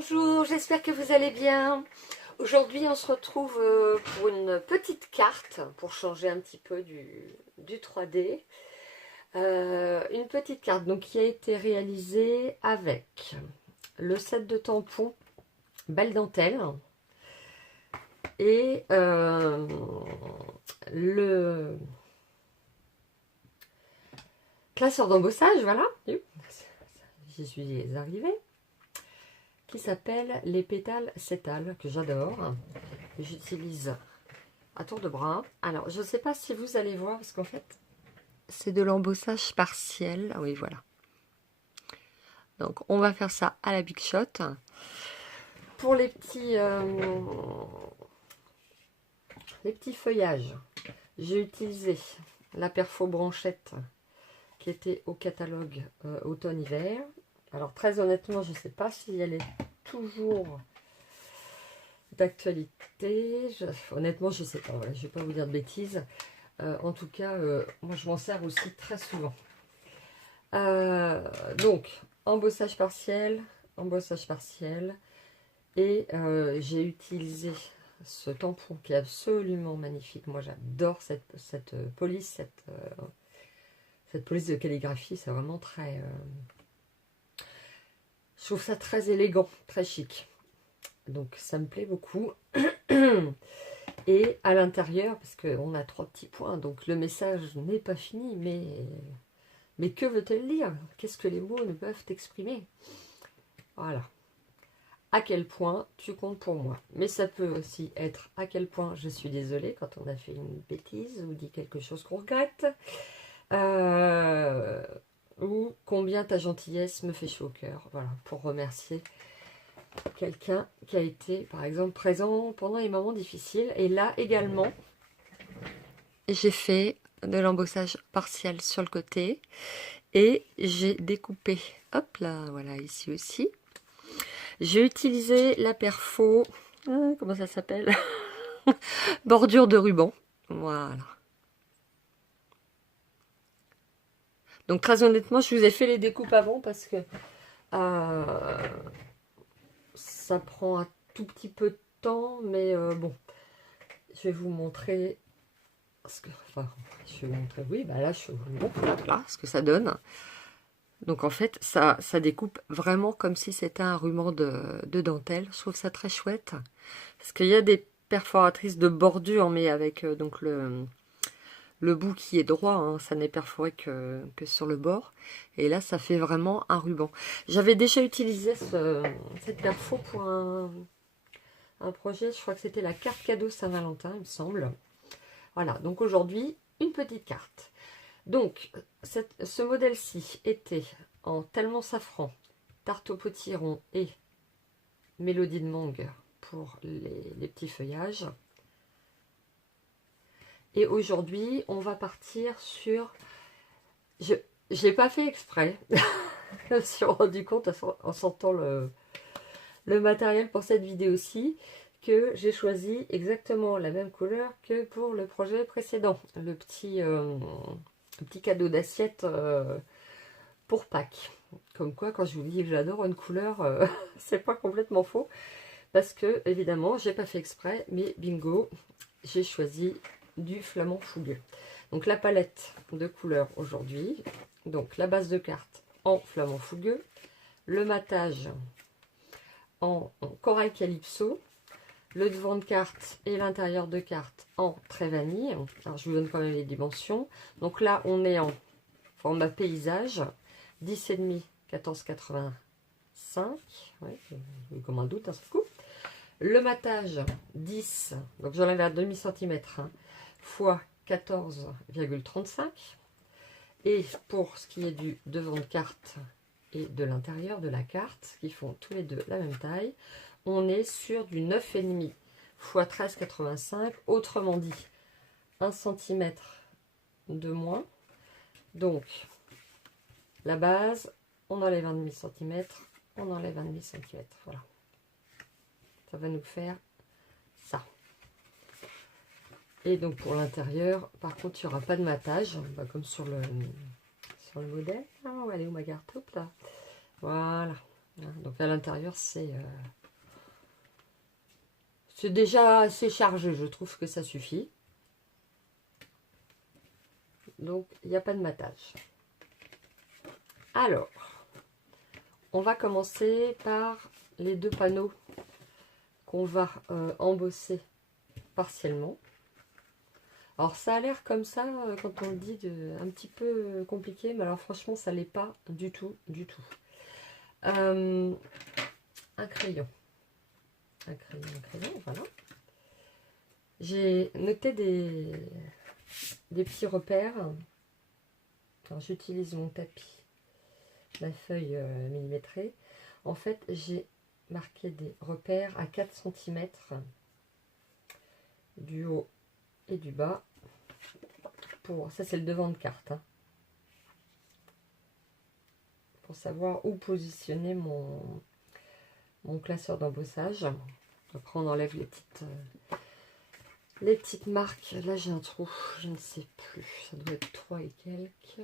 Bonjour, j'espère que vous allez bien. Aujourd'hui, on se retrouve pour une petite carte, pour changer un petit peu du 3D. Une petite carte donc, qui a été réalisée avec le set de tampons Belle Dentelle et le classeur d'embossage, voilà. J'y suis arrivée. Qui s'appelle les pétales sétales, que j'adore. J'utilise à tour de bras. Alors, je ne sais pas si vous allez voir, parce qu'en fait, c'est de l'embossage partiel. Ah oui, voilà. Donc, on va faire ça à la Big Shot. Pour les petits feuillages, j'ai utilisé la Perfo Branchette qui était au catalogue automne-hiver. Alors, très honnêtement, je ne sais pas si elle est toujours d'actualité. Honnêtement, je ne sais pas. Voilà, je ne vais pas vous dire de bêtises. En tout cas, moi, je m'en sers aussi très souvent. Donc, embossage partiel. Et j'ai utilisé ce tampon qui est absolument magnifique. Moi, j'adore cette police, cette police de calligraphie. C'est vraiment très... je trouve ça très élégant, très chic. Donc, ça me plaît beaucoup. Et à l'intérieur, parce qu'on a 3 petits points, donc le message n'est pas fini, mais que veut-elle dire? Qu'est-ce que les mots ne peuvent exprimer? Voilà. À quel point tu comptes pour moi. Mais ça peut aussi être à quel point je suis désolée quand on a fait une bêtise ou dit quelque chose qu'on regrette. Ou combien ta gentillesse me fait chaud au cœur. Voilà, pour remercier quelqu'un qui a été, par exemple, présent pendant les moments difficiles. Et là également, j'ai fait de l'embossage partiel sur le côté. Et j'ai découpé, hop là, voilà, ici aussi. J'ai utilisé la Perfo, comment ça s'appelle? Bordure de ruban. Voilà. Donc très honnêtement, je vous ai fait les découpes avant parce que ça prend un tout petit peu de temps, mais bon, je vais vous montrer ce que, enfin, je vais vous montrer, oui, bah là, je vous montre là, ce que ça donne. Donc en fait, ça découpe vraiment comme si c'était un ruban de dentelle. Je trouve ça très chouette. Parce qu'il y a des perforatrices de bordure, mais avec donc le bout qui est droit, hein, ça n'est perforé que sur le bord. Et là, ça fait vraiment un ruban. J'avais déjà utilisé cette perfo pour un projet, je crois que c'était la carte cadeau Saint-Valentin, il me semble. Voilà, donc aujourd'hui, une petite carte. Donc, ce modèle-ci était en tellement safran, tarte au potiron et mélodie de mangue pour les petits feuillages. Et aujourd'hui, on va partir sur... Je n'ai pas fait exprès. Je me suis rendu compte en sortant le matériel pour cette vidéo-ci que j'ai choisi exactement la même couleur que pour le projet précédent. Le petit cadeau d'assiette pour Pâques. Comme quoi, quand je vous dis que j'adore une couleur, c'est pas complètement faux. Parce que, évidemment, j'ai pas fait exprès, mais bingo, j'ai choisi du flamand fougueux. Donc la palette de couleurs aujourd'hui, donc la base de carte en flamand fougueux, le matage en corail calypso, le devant de carte et l'intérieur de carte en trait vanille. Alors je vous donne quand même les dimensions. Donc là on est en format paysage, 10,5 14,85. Ouais, j'ai eu comme un doute à ce coup. Le matage 10, donc j'enlève à demi centimètre, hein, fois 14,35. Et pour ce qui est du devant de carte et de l'intérieur de la carte, qui font tous les deux la même taille, on est sur du 9,5 fois 13,85, autrement dit 1 cm de moins. Donc la base, on enlève un demi centimètre, on enlève un demi centimètre, voilà. Ça va nous faire ça. Et donc pour l'intérieur, par contre, il n'y aura pas de matage, comme sur le modèle. Ah, allez où ma carte? Hop là. Voilà. Donc à l'intérieur, c'est déjà assez chargé. Je trouve que ça suffit. Donc, il n'y a pas de matage. Alors, on va commencer par les 2 panneaux qu'on va embosser partiellement. Alors, ça a l'air comme ça, quand on le dit, un petit peu compliqué. Mais alors, franchement, ça ne l'est pas du tout, du tout. Un crayon. Un crayon, voilà. J'ai noté des petits repères. Alors, j'utilise mon tapis, la feuille millimétrée. En fait, j'ai marqué des repères à 4 cm du haut et du bas. Ça, c'est le devant de carte. Pour savoir où positionner mon classeur d'embossage. Après, on enlève les petites marques. Là, j'ai un trou, je ne sais plus. Ça doit être 3 et quelques.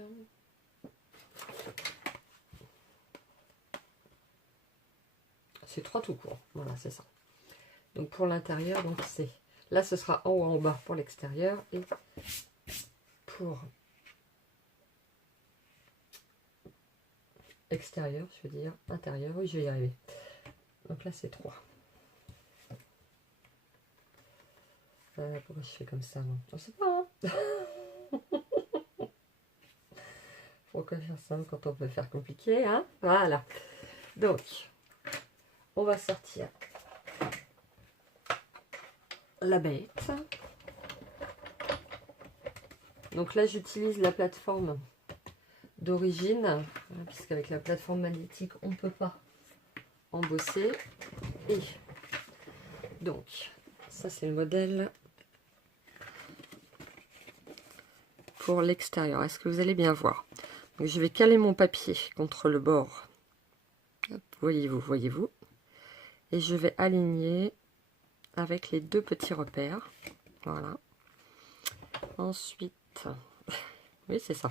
C'est 3 tout court. Voilà, c'est ça. Donc, pour l'intérieur, donc c'est... Là, ce sera en haut, en bas pour l'extérieur. Et pour extérieur, je veux dire, intérieur. Oui, je vais y arriver. Donc là, c'est 3. Pourquoi je fais comme ça, non? Je sais pas, hein. Pourquoi faire simple quand on peut faire compliqué, hein? Voilà. Donc, on va sortir la bête. Donc là, j'utilise la plateforme d'origine, puisqu'avec la plateforme magnétique, on ne peut pas embosser. Et donc, ça c'est le modèle pour l'extérieur. Est-ce que vous allez bien voir? Donc, je vais caler mon papier contre le bord. Voyez-vous, voyez-vous. Et je vais aligner avec les 2 petits repères. Voilà. Ensuite, oui, c'est ça.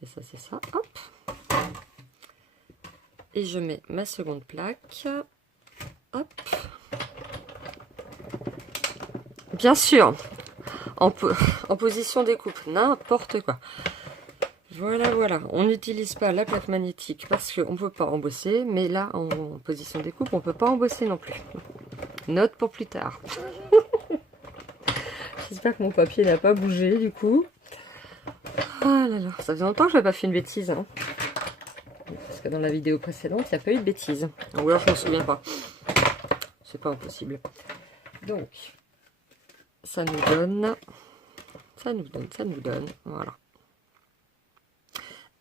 C'est ça, c'est ça. Hop. Et je mets ma seconde plaque. Hop. Bien sûr, en position découpe, n'importe quoi. Voilà, voilà. On n'utilise pas la plaque magnétique parce qu'on ne peut pas embosser. Mais là, en position découpe, on ne peut pas embosser non plus. Note pour plus tard. J'espère que mon papier n'a pas bougé du coup. Ah là là, ça fait longtemps que je n'ai pas fait une bêtise. Hein. Parce que dans la vidéo précédente, il n'y a pas eu de bêtises. Ou alors je ne me souviens pas. C'est pas impossible. Donc, ça nous donne, ça nous donne, voilà.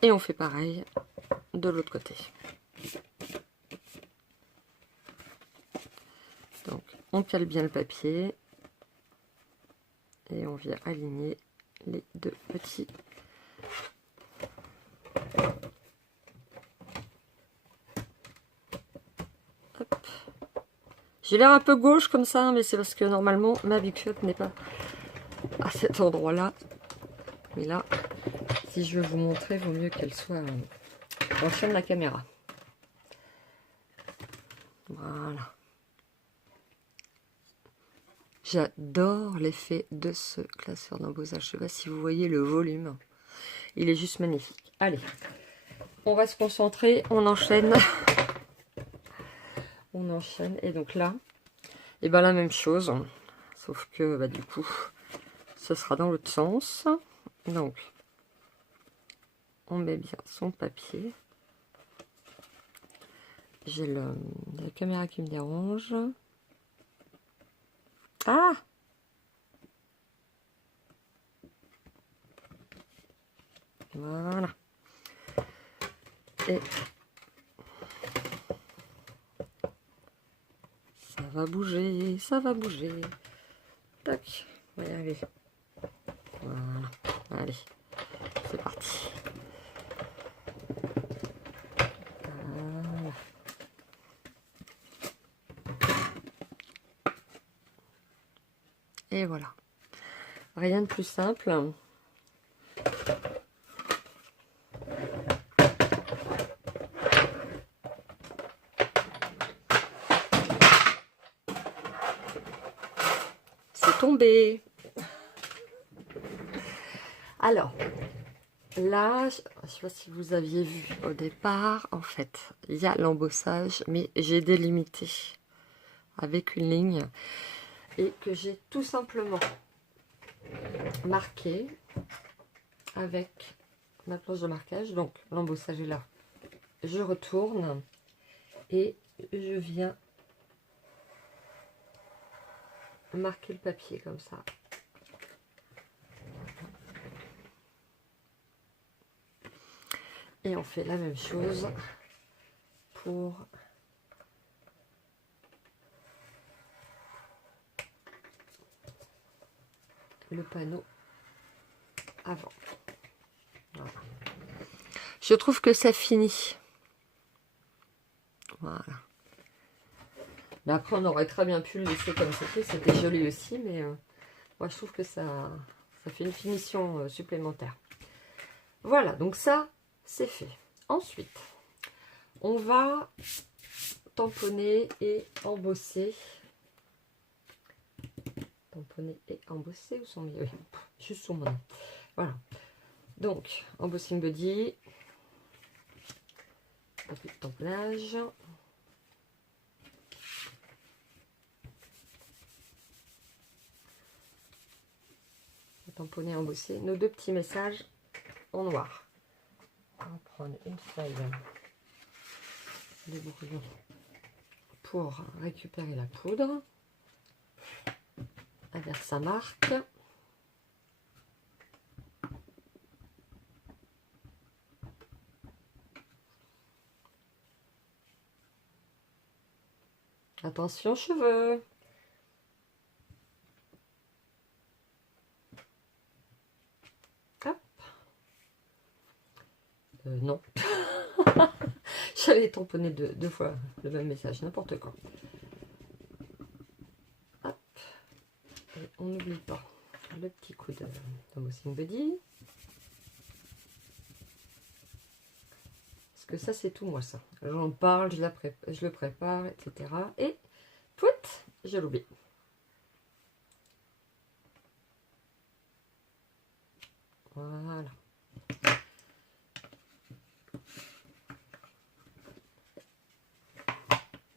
Et on fait pareil de l'autre côté. Donc, on cale bien le papier. Et on vient aligner les 2 petits. Hop. J'ai l'air un peu gauche comme ça, mais c'est parce que normalement ma bicote n'est pas à cet endroit-là. Mais là, si je veux vous montrer, il vaut mieux qu'elle soit dans le champ de la caméra. Voilà. J'adore l'effet de ce classeur d'embossage. Je ne sais pas si vous voyez le volume. Il est juste magnifique. Allez, on va se concentrer. On enchaîne. On enchaîne. Et donc là, et ben la même chose. Sauf que bah, du coup, ce sera dans l'autre sens. Donc, on met bien son papier. J'ai la caméra qui me dérange. Ah! Voilà. Et ça va bouger, ça va bouger. Tac, on va y arriver. Voilà, allez, c'est parti. Voilà. Et voilà. Rien de plus simple. tomber. Alors, là, je ne sais pas si vous aviez vu au départ, en fait, il y a l'embossage, mais j'ai délimité avec une ligne et que j'ai tout simplement marqué avec ma planche de marquage. Donc, l'embossage est là. Je retourne et je viens marquer le papier comme ça. Et on fait la même chose pour le panneau avant. Voilà. Je trouve que ça finit. Voilà. Mais après, on aurait très bien pu le laisser comme c'était joli aussi, mais moi je trouve que ça fait une finition supplémentaire. Voilà, donc ça, c'est fait. Ensuite, on va tamponner et embosser. Tamponner et embosser, où sont mes... Oui, juste sous mon nez. Voilà. Donc, embossing buddy. Un peu de tamponnage. Tamponner, embosser nos deux petits messages en noir. On va prendre une feuille de brouillon pour récupérer la poudre avec sa marque. Attention cheveux. Hop. Non. J'avais tamponné deux fois le même message, n'importe quoi. Hop. Et on n'oublie pas le petit coup d'embossing buddy. Parce que ça, c'est tout moi, ça. J'en parle, je le prépare, etc. Et, pouit, je l'oublie. Voilà.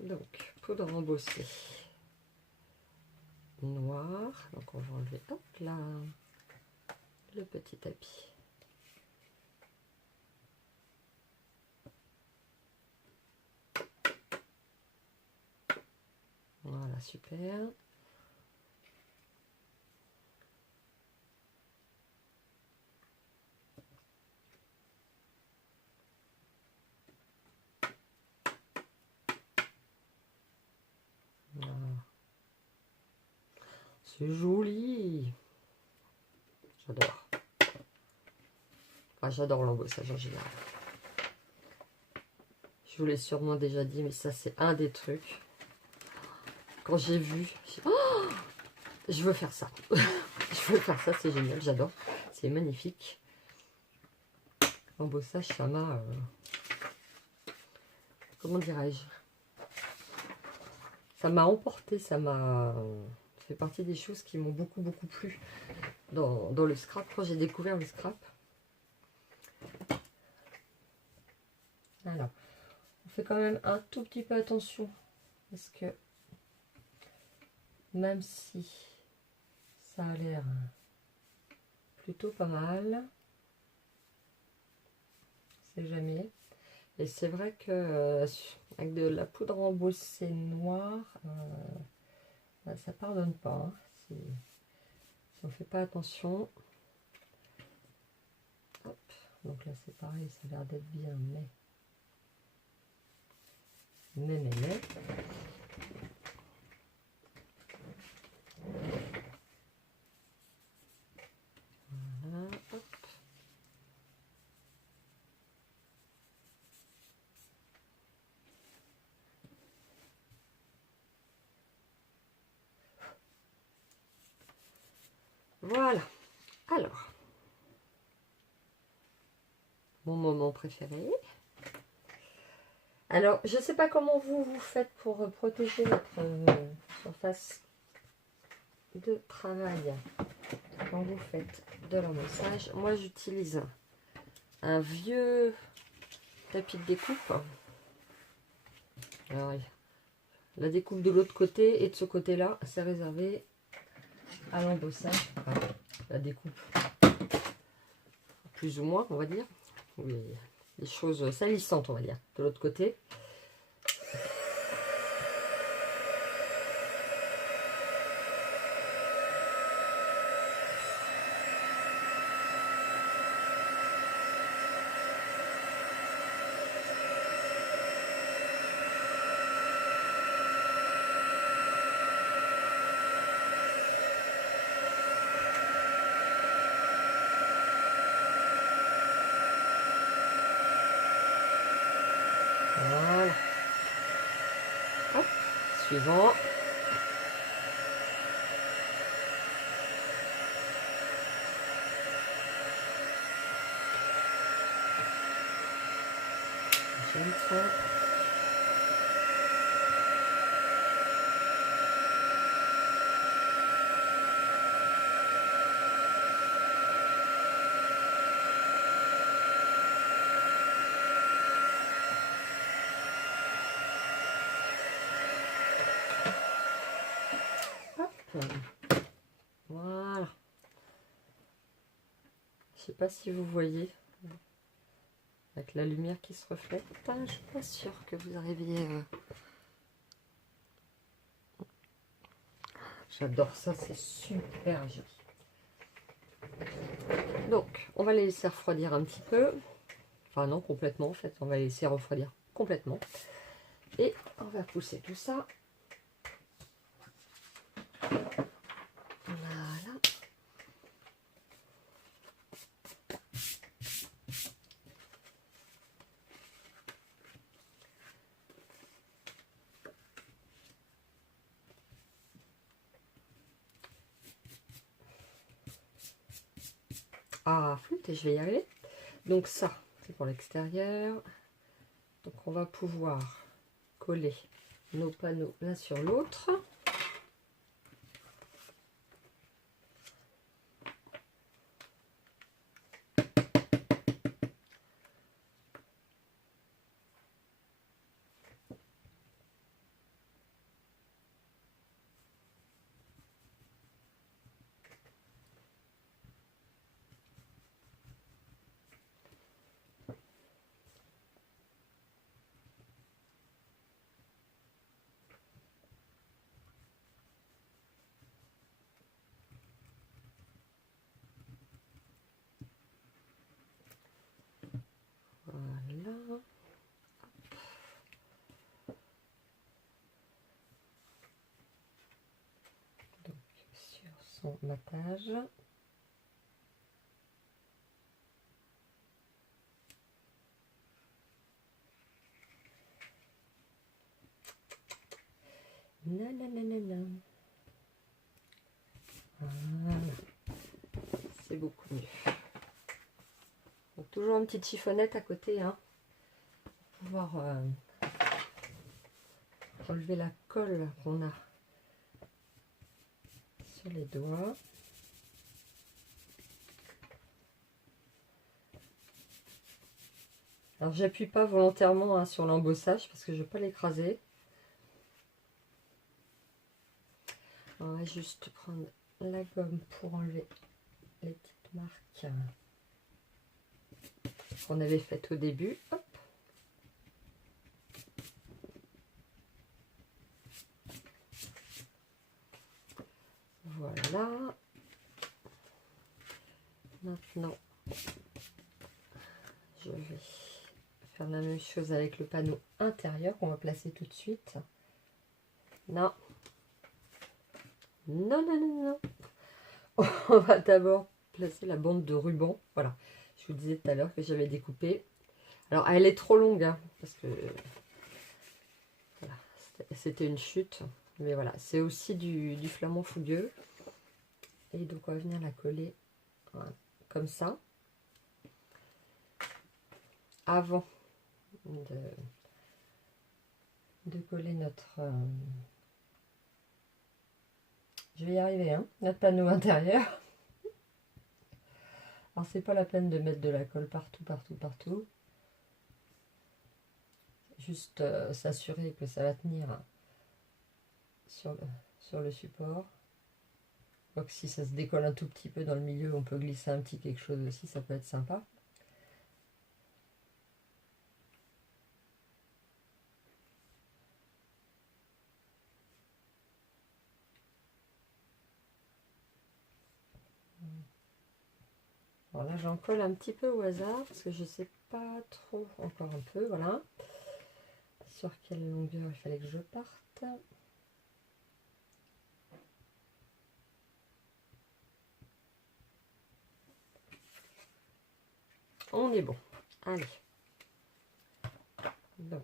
Donc, poudre embossée noire. Donc, on va enlever, hop là, le petit tapis. Voilà, super. Voilà. C'est joli. J'adore. Enfin, j'adore l'embossage en général. Je vous l'ai sûrement déjà dit, mais ça, c'est un des trucs. Quand j'ai vu, oh, je veux faire ça. Je veux faire ça, c'est génial, j'adore. C'est magnifique. L'embossage, ça m'a... comment dirais-je? Ça m'a emporté, ça m'a... fait partie des choses qui m'ont beaucoup plu dans le scrap, quand j'ai découvert le scrap. Alors, on fait quand même un tout petit peu attention, parce que même si ça a l'air plutôt pas mal, c'est jamais. Et c'est vrai que avec de la poudre embossée noire, ça pardonne pas. Hein. Si on ne fait pas attention. Hop. Donc là c'est pareil, ça a l'air d'être bien, mais. Voilà, hop. Voilà. Alors, mon moment préféré. Alors, je ne sais pas comment vous faites pour protéger votre surface de travail quand vous faites de l'embossage. Moi, j'utilise un vieux tapis de découpe. Alors, la découpe de l'autre côté et de ce côté-là, c'est réservé à l'embossage. Enfin, la découpe, plus ou moins, on va dire. Oui, les choses salissantes, on va dire, de l'autre côté. Voilà. Hop, suivant. J'aime ça. Voilà. Je sais pas si vous voyez avec la lumière qui se reflète. Je suis pas sûre que vous arriviez. J'adore ça, c'est super joli. Donc, on va les laisser refroidir un petit peu. Enfin non, complètement en fait. On va les laisser refroidir complètement. Et on va pousser tout ça. Voilà. Ah, flûte, et je vais y arriver. Donc ça, c'est pour l'extérieur. Donc on va pouvoir coller nos panneaux l'un sur l'autre. Voilà. Donc sur son matage. Nanana. Voilà. C'est beaucoup mieux. Donc, toujours une petite chiffonnette à côté, hein, pour pouvoir enlever la colle qu'on a sur les doigts. Alors j'appuie pas volontairement hein, sur l'embossage parce que je ne veux pas l'écraser. On va juste prendre la gomme pour enlever les petites marques qu'on avait faites au début. Hop. Voilà. Maintenant, je vais faire la même chose avec le panneau intérieur qu'on va placer tout de suite. Non. Non, non, non, non. On va d'abord placer la bande de ruban. Voilà. Je vous disais tout à l'heure que j'avais découpé. Alors, elle est trop longue, hein, parce que voilà, c'était une chute. Mais voilà, c'est aussi du flamand fougueux. Et donc, on va venir la coller voilà, comme ça. Avant de coller notre... Je vais y arriver, hein. Notre panneau intérieur. Alors c'est pas la peine de mettre de la colle partout, partout, partout. Juste s'assurer que ça va tenir sur le support. Donc si ça se décolle un tout petit peu dans le milieu, on peut glisser un petit quelque chose aussi, ça peut être sympa. Alors là j'en colle un petit peu au hasard parce que je sais pas trop, encore un peu, voilà. Sur quelle longueur il fallait que je parte. On est bon. Allez. Donc.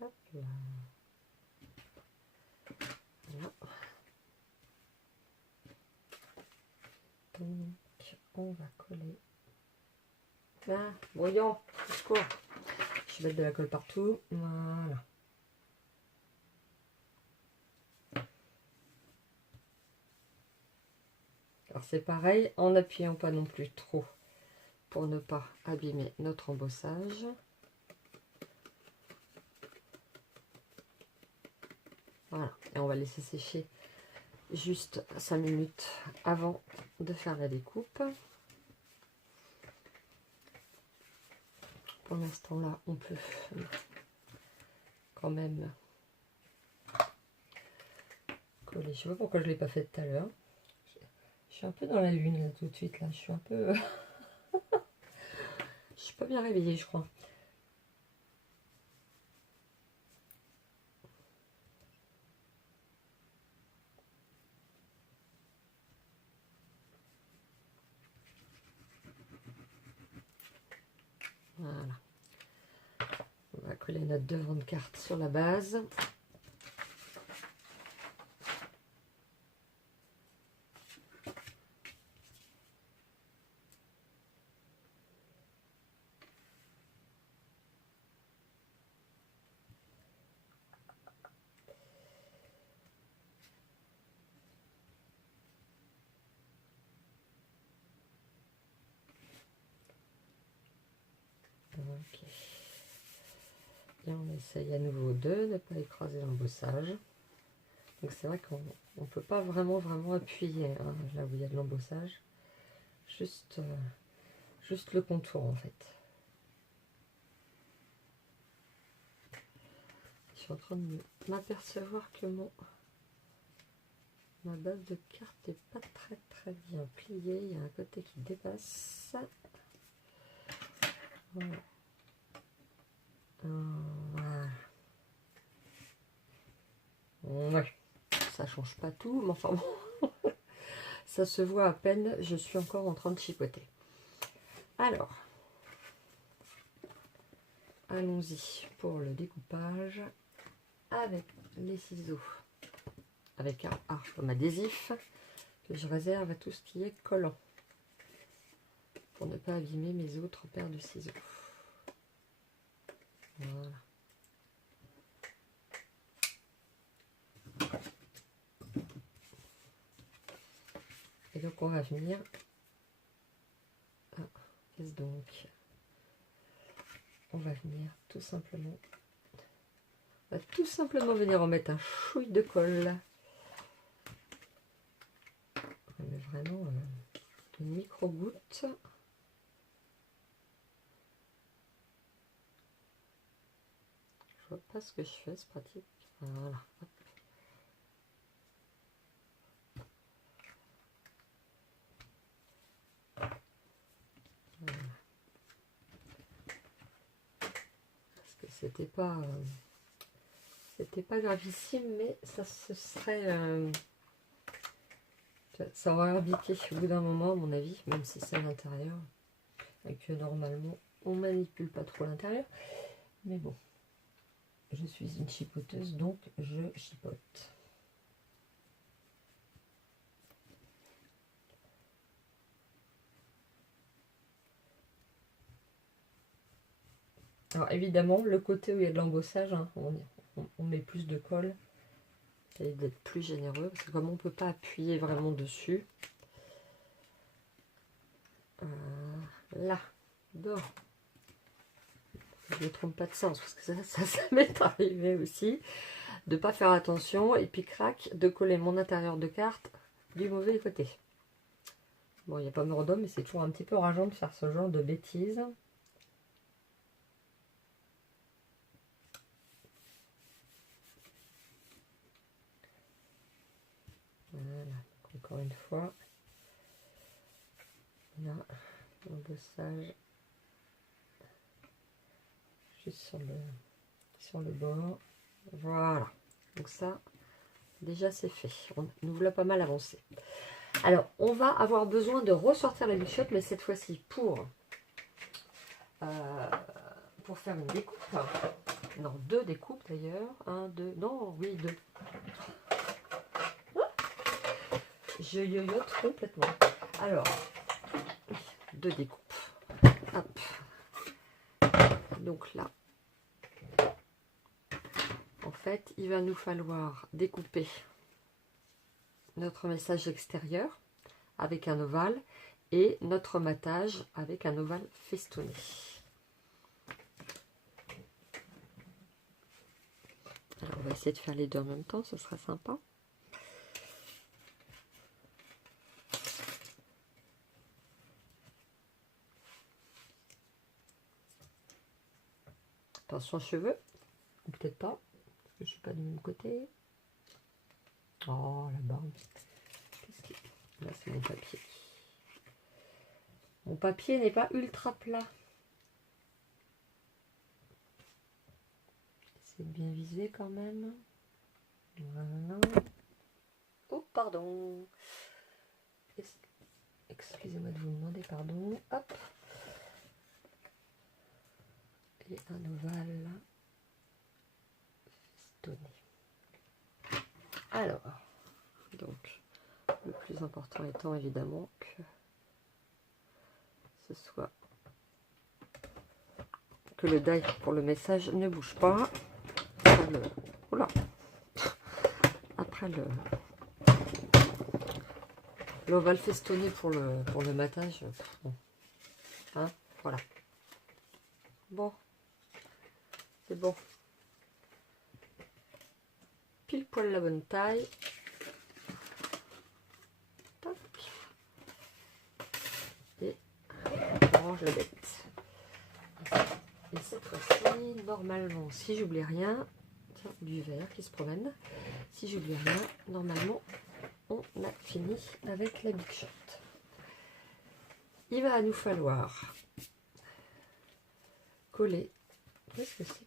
Hop là. Voilà. Donc, on va coller. Ah, voyons, secours. Je vais mettre de la colle partout. Voilà. Alors c'est pareil, en n'appuyant pas non plus trop pour ne pas abîmer notre embossage. Voilà, et on va laisser sécher juste 5 minutes avant de faire la découpe. Pour l'instant là, on peut quand même coller. Je sais pas pourquoi je ne l'ai pas fait tout à l'heure. Je suis un peu dans la lune là, tout de suite là. Je suis un peu... je suis pas bien réveillée, je crois. Voilà. On va coller notre devant de carte sur la base. Ok. Et on essaye à nouveau de ne pas écraser l'embossage. Donc c'est vrai qu'on ne peut pas vraiment appuyer hein, là où il y a de l'embossage. Juste le contour en fait. Je suis en train de m'apercevoir que ma base de carte n'est pas très bien pliée. Il y a un côté qui dépasse. Voilà. Voilà. Ouais. Ça change pas tout, mais enfin bon. Ça se voit à peine, je suis encore en train de chipoter. Alors, allons-y pour le découpage avec les ciseaux. Avec un comme adhésif que je réserve à tout ce qui est collant. Pour ne pas abîmer mes autres paires de ciseaux. Voilà. Et donc on va venir... Ah, qu'est-ce donc? On va venir tout simplement... On va tout simplement venir en mettre un chouille de colle. On met vraiment une micro-goutte. Je vois pas ce que je fais, c'est pratique. Voilà. Hop. Voilà. Parce que c'était pas gravissime, mais ça se serait ça aurait rebiqué au bout d'un moment à mon avis, même si c'est à l'intérieur et que normalement on manipule pas trop l'intérieur, mais bon, je suis une chipoteuse donc je chipote. Alors évidemment, le côté où il y a de l'embossage, hein, on met plus de colle. Et d'être plus généreux, parce que comme on ne peut pas appuyer vraiment dessus. Là, bon. Je ne me trompe pas de sens, parce que ça m'est arrivé aussi. De ne pas faire attention, et puis crac, de coller mon intérieur de carte du mauvais côté. Bon, il n'y a pas mort d'homme, mais c'est toujours un petit peu rageant de faire ce genre de bêtises. Voilà, encore une fois. Là, l'embossage juste sur le bord. Voilà. Donc ça, déjà c'est fait. Nous voilà pas mal avancé. Alors, on va avoir besoin de ressortir la bichotte, mais cette fois-ci pour faire une découpe. Non, 2 découpes d'ailleurs. 1, 2, non, oui, 2. Je yoyote complètement. Alors, 2 découpes. Hop. Donc là, en fait, il va nous falloir découper notre message extérieur avec un ovale et notre matage avec un ovale festonné. Alors, on va essayer de faire les deux en même temps, ce sera sympa. Attention cheveux, ou peut-être pas, parce que je suis pas du même côté. Oh là-bas, là c'est mon papier. Mon papier n'est pas ultra plat. C'est bien visé quand même. Voilà. Oh pardon. Excusez-moi de vous demander pardon. Hop. Et un ovale festonné. Alors, donc, le plus important étant évidemment que ce soit que le die pour le message ne bouge pas. Après l'ovale festonné pour le matage. Bon. Hein, voilà. Bon. C'est bon. Pile poil la bonne taille. Tac. Et on range la bête. Et cette fois-ci, normalement, si j'oublie rien, tiens, du verre qui se promène. Si j'oublie rien, normalement, on a fini avec la Big Shot. Il va nous falloir coller. Qu'est-ce que c'est?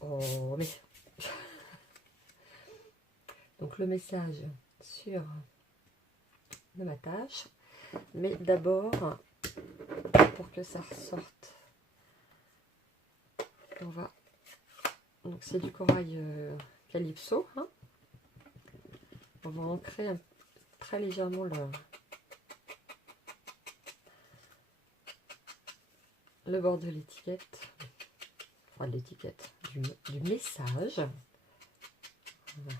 Oh, mais... Donc le message sur le matage. Mais d'abord, pour que ça ressorte, on va... Donc c'est du corail Calypso. Hein. On va ancrer très légèrement le bord de l'étiquette. Enfin l'étiquette du message. Voilà.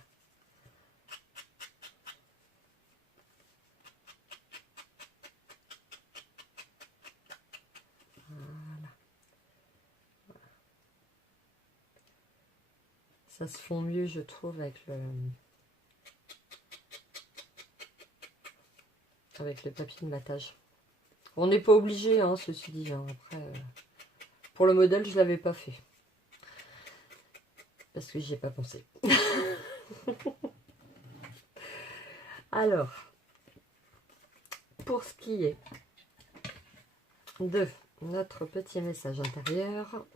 Ça se fond mieux, je trouve, avec le papier de matage. On n'est pas obligé, hein, ceci dit. Hein. Après, pour le modèle, je ne l'avais pas fait. Parce que j'y ai pas pensé. Alors, pour ce qui est de notre petit message intérieur,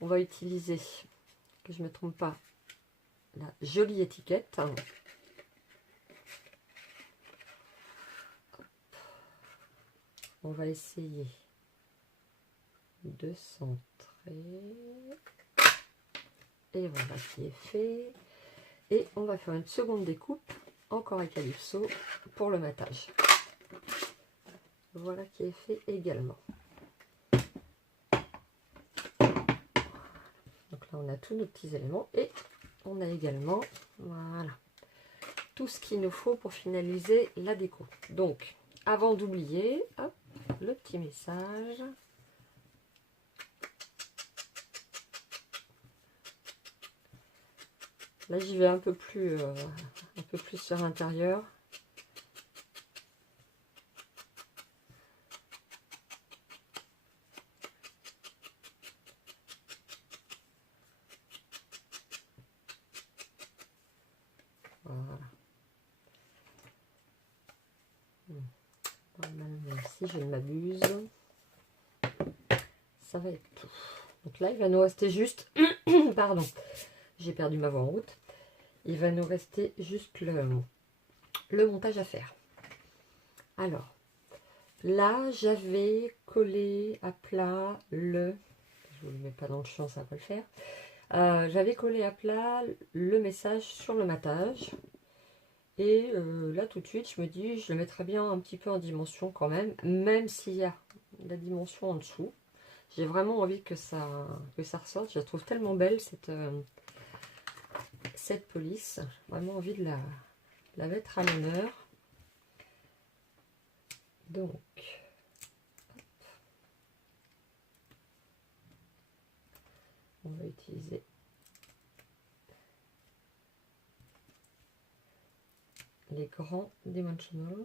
on va utiliser, que je ne me trompe pas, la jolie étiquette. On va essayer de centrer. Et voilà qui est fait. Et on va faire une seconde découpe, encore à Calypso, pour le matage. Voilà qui est fait également. là, on a tous nos petits éléments. Et on a également, voilà, tout ce qu'il nous faut pour finaliser la déco. Donc, avant d'oublier, hop, le petit message. Là, j'y vais un peu plus sur l'intérieur. Voilà. Normalement, si je ne m'abuse, ça va être tout. Donc là, il va nous rester juste, pardon, j'ai perdu ma voix en route. Il va nous rester juste le montage à faire. Alors, là, j'avais collé à plat je ne le mets pas dans le champ, ça va pas le faire. J'avais collé à plat le message sur le matage. Et là, tout de suite, je me dis, je le mettrais bien un petit peu en dimension quand même s'il y a la dimension en dessous. J'ai vraiment envie que ça ressorte. Je la trouve tellement belle, cette police. J'ai vraiment envie de la mettre à l'honneur. Donc, hop. On va utiliser les grands dimensional.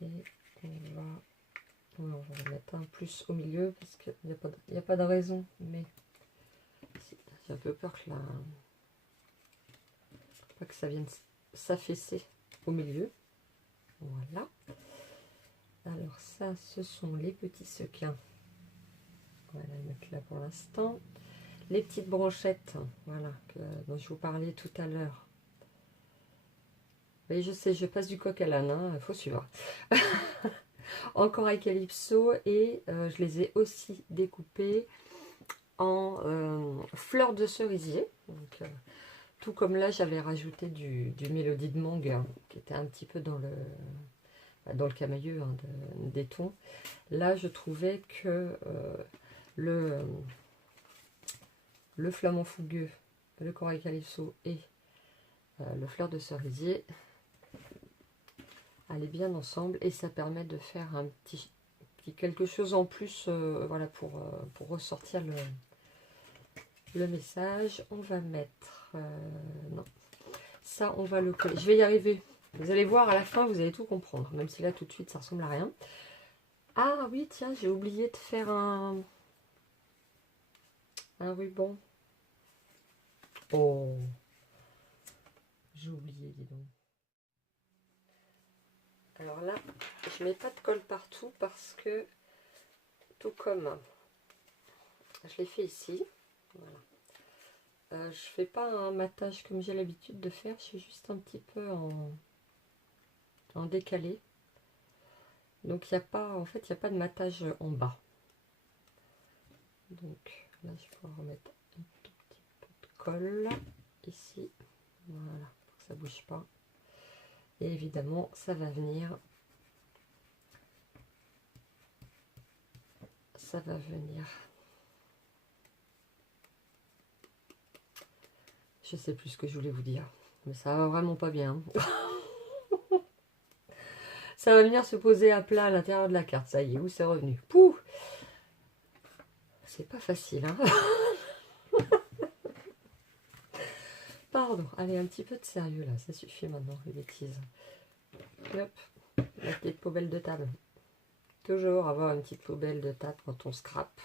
Et on va en mettre un plus au milieu parce qu'il n'y a pas de raison. Mais j'ai un peu peur que pas que ça vienne s'affaisser au milieu. Voilà. Alors ça, ce sont les petits sequins. On va les mettre là pour l'instant. Les petites branchettes, voilà, dont je vous parlais tout à l'heure. Oui, je sais, je passe du coq à l'âne, il faut suivre. Encore à calypso et je les ai aussi découpées en fleurs de cerisier. Donc, tout comme là, j'avais rajouté du mélodie de mangue hein, qui était un petit peu dans le camailleux hein, des tons. Là, je trouvais que le flamant fougueux, le corail calypso et le fleur de cerisier allaient bien ensemble et ça permet de faire un petit quelque chose en plus voilà, pour ressortir le message. On va mettre non, ça on va le coller, je vais y arriver, vous allez voir à la fin, vous allez tout comprendre, même si là tout de suite ça ressemble à rien. Ah oui, tiens, j'ai oublié de faire un ruban. Oh, j'ai oublié, dis donc. Alors là, je mets pas de colle partout parce que, tout comme je l'ai fait ici, voilà. Je fais pas un matage comme j'ai l'habitude de faire, je suis juste un petit peu en décalé. Donc il n'y a pas, en fait, il n'y a pas de matage en bas. Donc là, je vais remettre un tout petit peu de colle ici, voilà, pour que ça bouge pas. Et évidemment, ça va venir. Ça va venir. Je sais plus ce que je voulais vous dire, mais ça va vraiment pas bien. Ça va venir se poser à plat à l'intérieur de la carte. Ça y est, où c'est revenu. Pouh! C'est pas facile, hein. Pardon. Allez, un petit peu de sérieux là. Ça suffit maintenant, les bêtises. Hop. La petite poubelle de table. Toujours avoir une petite poubelle de table quand on scrape.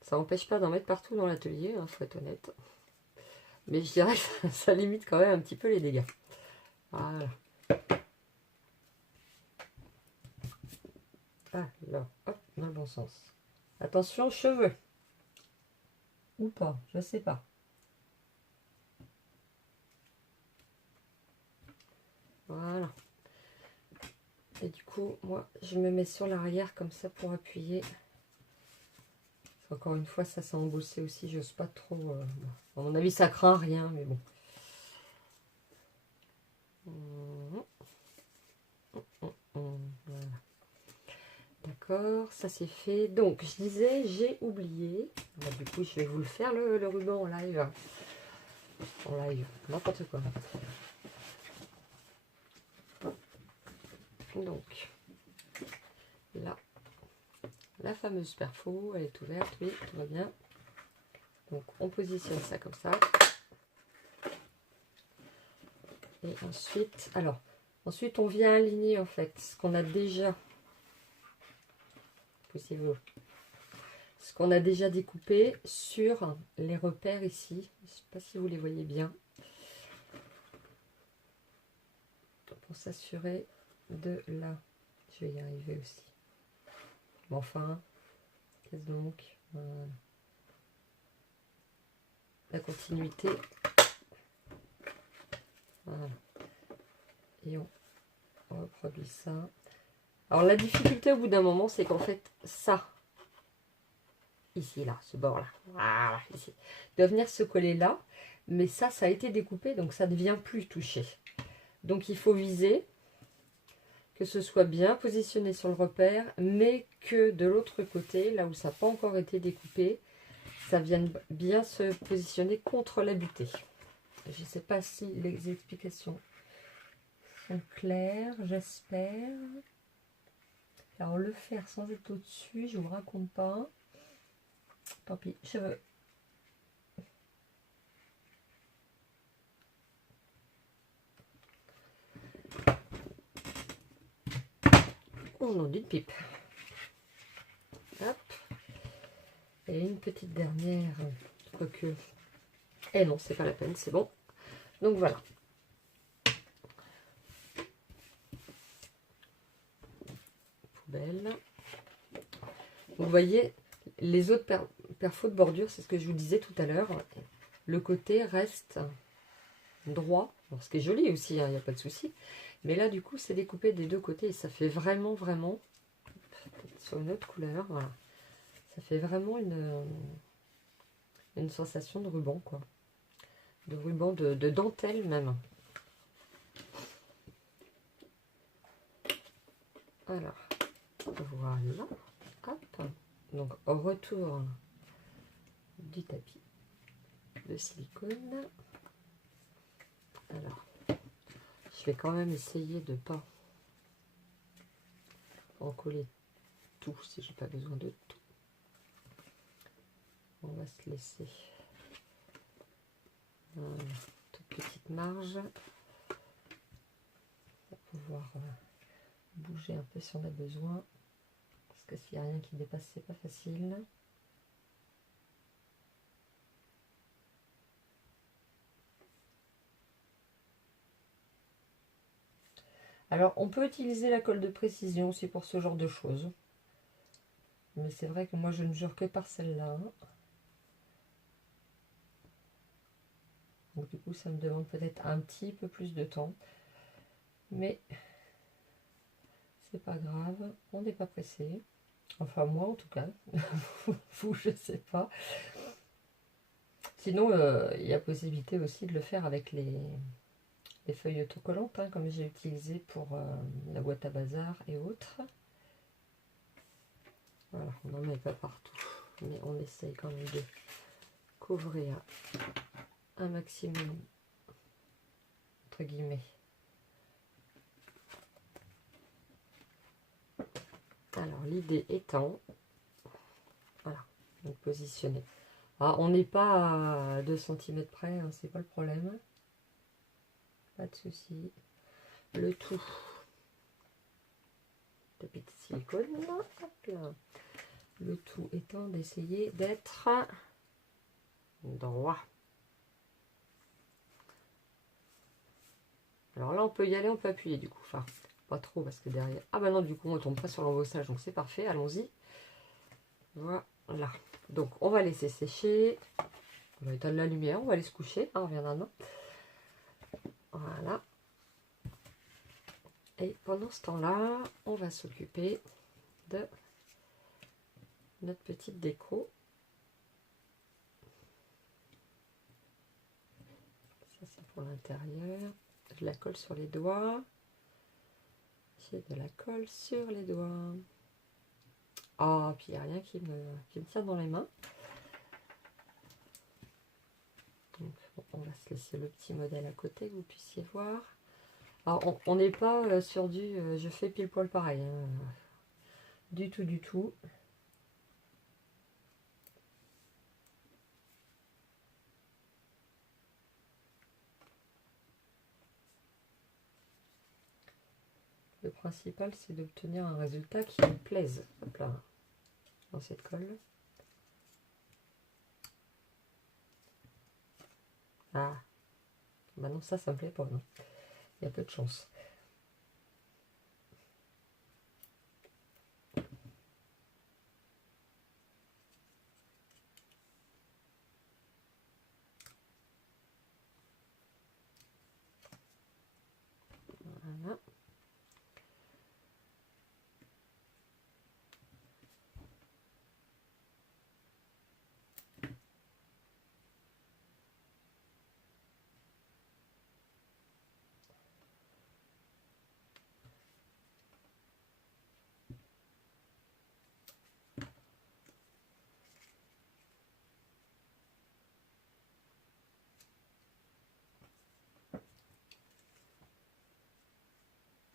Ça n'empêche pas d'en mettre partout dans l'atelier, hein, faut être honnête. Mais je dirais que ça limite quand même un petit peu les dégâts. Voilà. Alors, hop, dans le bon sens. Attention, cheveux. Ou pas, je sais pas. Voilà. Et du coup, moi, je me mets sur l'arrière comme ça pour appuyer. Encore une fois, ça s'est embossé aussi, j'ose pas trop. À mon avis, ça craint rien, mais bon. Voilà. D'accord. d'accord, ça c'est fait. Donc, je disais, j'ai oublié. Bah, du coup, je vais vous le faire, le ruban en live. En live, n'importe quoi. Donc, là, la fameuse perfo, elle est ouverte, oui, tout va bien. Donc, on positionne ça comme ça. Et ensuite, alors, ensuite, on vient aligner, en fait, ce qu'on a déjà... Poussez-vous. Ce qu'on a déjà découpé sur les repères ici. Je ne sais pas si vous les voyez bien. Pour s'assurer de là. Je vais y arriver aussi. Bon, enfin, qu'est-ce donc? Voilà. La continuité. Voilà. Et on reproduit ça. Alors la difficulté au bout d'un moment, c'est qu'en fait, ça, ici, là, ce bord-là, voilà, ici, doit venir se coller là. Mais ça a été découpé, donc ça ne vient plus toucher. Donc il faut viser que ce soit bien positionné sur le repère, mais que de l'autre côté, là où ça n'a pas encore été découpé, ça vienne bien se positionner contre la butée. Je ne sais pas si les explications sont claires, j'espère. Alors le faire sans être au-dessus, je ne vous raconte pas. Tant pis, je veux. Oh non, d'une pipe. Hop. Et une petite dernière. Quoique. Eh non, c'est pas la peine, c'est bon. Donc voilà. Poubelle. Vous voyez, les autres perfos de bordure, c'est ce que je vous disais tout à l'heure. Le côté reste droit. Alors, ce qui est joli aussi, il n'y a pas de souci. Mais là, du coup, c'est découpé des deux côtés et ça fait vraiment, vraiment, sur une autre couleur, voilà. Ça fait vraiment une sensation de ruban, quoi. De ruban, de dentelle même. Alors, voilà. Hop. Donc, au retour du tapis de silicone. Alors, je vais quand même essayer de ne pas en coller tout si j'ai pas besoin de tout. On va se laisser une toute petite marge pour pouvoir bouger un peu si on a besoin. Parce que s'il n'y a rien qui dépasse, c'est pas facile. Alors, on peut utiliser la colle de précision aussi pour ce genre de choses. Mais c'est vrai que moi, je ne jure que par celle-là. Donc, du coup, ça me demande peut-être un petit peu plus de temps. Mais c'est pas grave. On n'est pas pressé. Enfin, moi, en tout cas. Vous, je sais pas. Sinon, il y a possibilité aussi de le faire avec les feuilles autocollantes, hein, comme j'ai utilisé pour la boîte à bazar et autres. Voilà, on n'en met pas partout, mais on essaye quand même de couvrir un maximum, entre guillemets. Alors, l'idée étant, voilà, de positionner. Alors, on n'est pas à 2 cm près, hein, c'est pas le problème. Pas de souci. Le tout, tapis de silicone, hop là. Le tout étant d'essayer d'être droit. Alors là, on peut y aller, on peut appuyer du coup. Enfin, pas trop parce que derrière... Ah bah non, du coup, on ne tombe pas sur l'embossage, donc c'est parfait. Allons-y. Voilà. Donc, on va laisser sécher. On va éteindre la lumière, on va aller se coucher. On reviendra demain. Voilà. Et pendant ce temps-là, on va s'occuper de notre petite déco. Ça, c'est pour l'intérieur. Je la colle sur les doigts. J'ai de la colle sur les doigts. Ah, puis il n'y a rien qui me tient dans les mains. Donc, on va se laisser le petit modèle à côté, que vous puissiez voir. Alors, on n'est pas sur du je fais pile poil pareil. Hein. Du tout, du tout. Le principal, c'est d'obtenir un résultat qui me plaise. Hop là, dans cette colle. Ah, bah non, ça me plaît pas. Non. Il y a peu de chance. Voilà.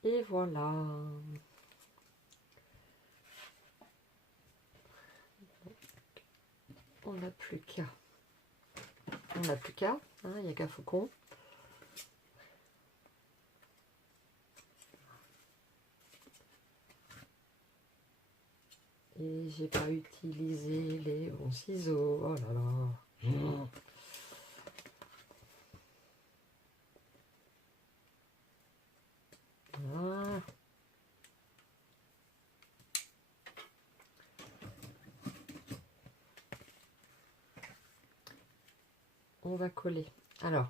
Et voilà. On n'a plus qu'à. On n'a plus qu'à. Hein, il n'y a qu'à faucon. Et j'ai pas utilisé les bons ciseaux. Oh là là. Voilà. On va coller. Alors,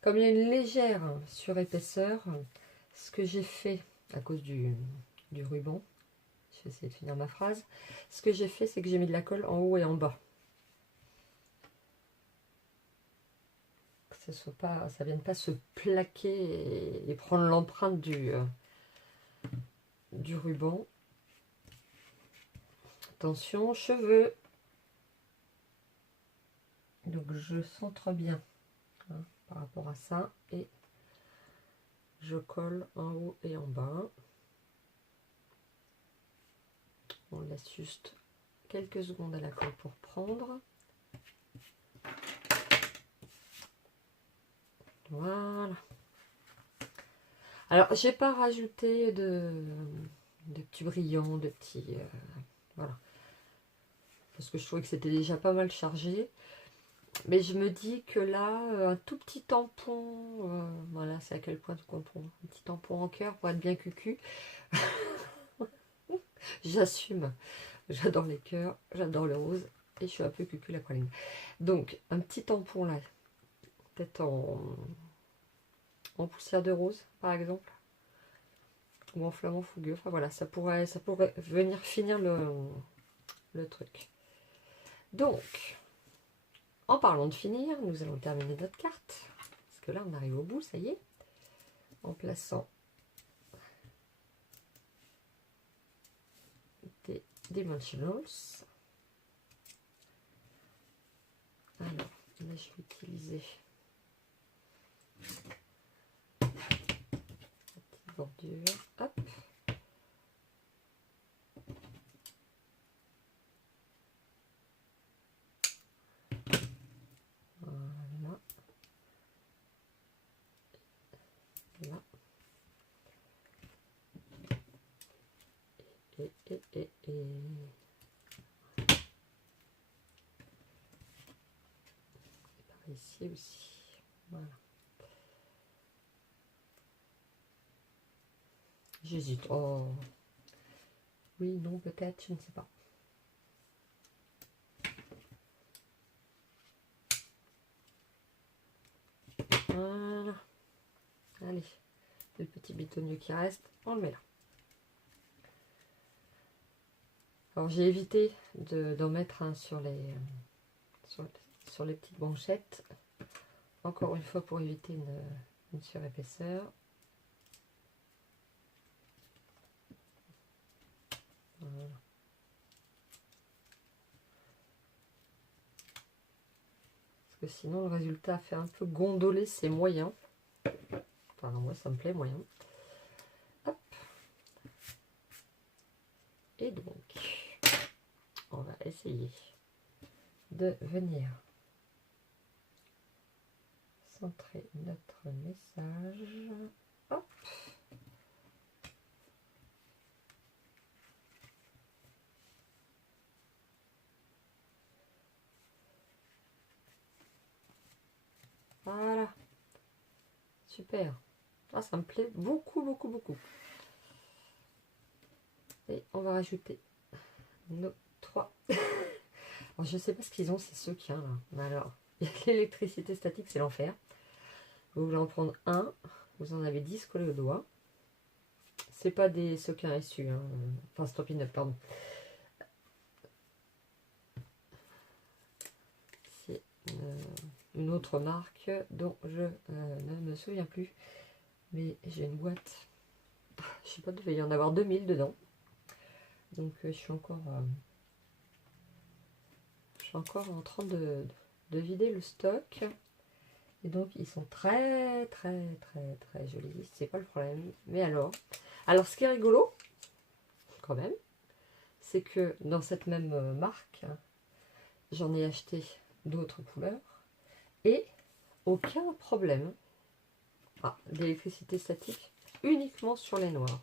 comme il y a une légère surépaisseur, ce que j'ai fait à cause du ruban, je vais essayer de finir ma phrase, ce que j'ai fait, c'est que j'ai mis de la colle en haut et en bas. Que ça vienne pas se plaquer et prendre l'empreinte du ruban. Attention, cheveux. Donc je centre bien hein, par rapport à ça et je colle en haut et en bas. On laisse juste quelques secondes à la colle pour prendre. Voilà. Alors, j'ai pas rajouté de petits brillants, de petits... voilà. Parce que je trouvais que c'était déjà pas mal chargé. Mais je me dis que là, un tout petit tampon... voilà, c'est à quel point qu'on prend. Un petit tampon en cœur pour être bien cucu. J'assume. J'adore les cœurs, j'adore le rose. Et je suis un peu cucu la praline. Donc, un petit tampon là. Peut-être en poussière de rose, par exemple. Ou en flamant fougueux. Enfin voilà, ça pourrait venir finir le truc. Donc, en parlant de finir, nous allons terminer notre carte. Parce que là, on arrive au bout, ça y est. En plaçant des dimensionals. Alors, là, je vais utiliser la petite bordure. Hop. Voilà. Là. Et. Par ici aussi. Voilà. J'hésite. Oh. Oui, non, peut-être, je ne sais pas. Voilà. Allez. Le petit bitonnier qui reste, on le met là. Alors j'ai évité d'en mettre un sur les petites manchettes. Encore une fois pour éviter une surépaisseur. Voilà. que sinon le résultat fait un peu gondoler, c'est moyen. Enfin, moi ça me plaît moyen. Hop. Et donc, on va essayer de venir centrer notre message. Hop. Voilà. Super. Ah, ça me plaît beaucoup, beaucoup, beaucoup. Et on va rajouter nos 3. Alors, je sais pas ce qu'ils ont, ces sequins là. Mais alors, l'électricité statique, c'est l'enfer. Vous voulez en prendre un, vous en avez 10 collés au doigt. C'est pas des sequins issus, hein. Enfin, Stampin' Up, pardon. C'est une autre marque dont je ne me souviens plus. Mais j'ai une boîte. Je sais pas, il devait y en avoir 2000 dedans. Donc je suis encore en train de vider le stock. Et donc ils sont très jolis. C'est pas le problème. Mais alors ce qui est rigolo, quand même, c'est que dans cette même marque, j'en ai acheté d'autres couleurs. Et aucun problème. Ah, d'électricité statique uniquement sur les noirs.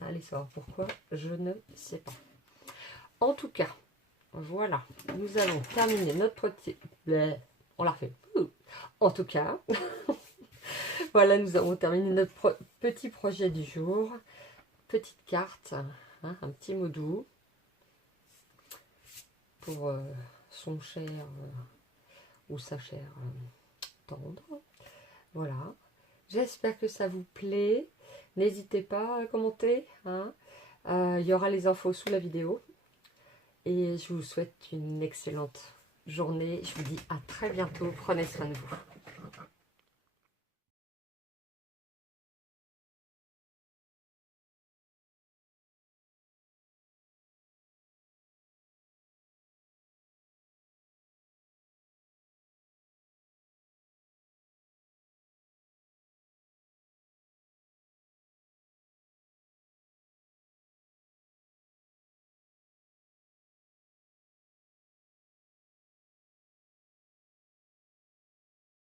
Allez savoir pourquoi, je ne sais pas. En tout cas, voilà, nous allons terminer notre petit... On l'a refait. En tout cas, voilà, nous avons terminé notre petit projet du jour. Petite carte, hein, un petit mot doux pour son cher ou sa chère tendre. Voilà. J'espère que ça vous plaît. N'hésitez pas à commenter. Hein. Il y aura les infos sous la vidéo. Et je vous souhaite une excellente journée. Je vous dis à très bientôt. Prenez soin de vous.